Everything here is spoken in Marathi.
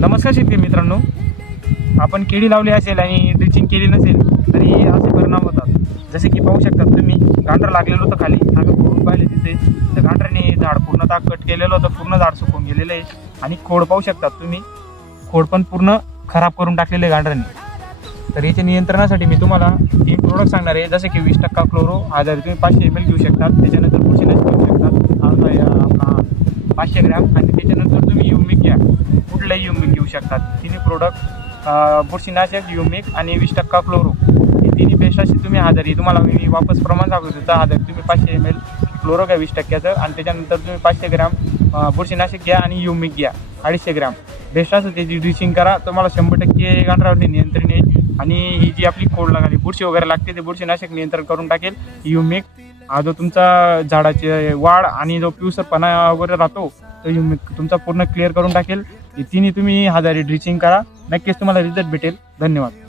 नमस्कार शेतकरी मित्रांनो, आपण केळी लावली असेल आणि ड्रिचिंग केली नसेल तरी असे परिणाम होतात. जसे की पाहू शकता तुम्ही, गांडर लागलेलं होतं खाली, आम्ही खोडून पाहिले तिथे. त्या गांडराने झाड पूर्णतः कट केलेलं होतं, पूर्ण झाड सुकून गेलेलं आहे. आणि खोड पाहू शकता तुम्ही, खोड पण पूर्ण खराब करून टाकलेले गांडराने. तर याच्या नियंत्रणासाठी मी तुम्हाला 3 प्रोडक्ट सांगणार आहे. जसे की 20% क्लोरो आधारित तुम्ही 500 ml घेऊ शकतात. त्याच्यानंतर बुरशीनाशक घेऊ शकतात आपला 500 ग्रॅम. आणि त्याच्यानंतर तुम्ही युमिक घ्या, कुठलंही युमिक घेऊ शकतात. तिन्ही प्रोडक्ट बुरशीनाशक, युमिक आणि 20% क्लोरो हे तिन्ही बेस्ट अशी तुम्ही आधारी. तुम्हाला मी वापस प्रमाण सांगू शकतो. आधार तुम्ही 500 ml क्लोरो घ्या 20%चं, आणि त्याच्यानंतर तुम्ही 500 ग्रॅम बुरशीनाशक घ्या आणि युमिक घ्या 250 ग्रॅम. बेस्ट असं त्याची ड्रिचिंग करा, तुम्हाला 100% गांडरावरती नियंत्रण येईल. आणि ही जी आपली खोड लागली, बुरशी वगैरे लागते, ते बुरशीनाशक नियंत्रण करून टाकेल. युमिक हा जो तुमचा झाडाची वाढ आणि जो पिवसरपणा वगैरे राहतो तो युमिक तुमचा पूर्ण क्लिअर करून टाकेल. ही तिन्ही तुम्ही 1000 ड्रिचिंग करा, नक्कीच तुम्हाला रिझल्ट भेटेल. धन्यवाद.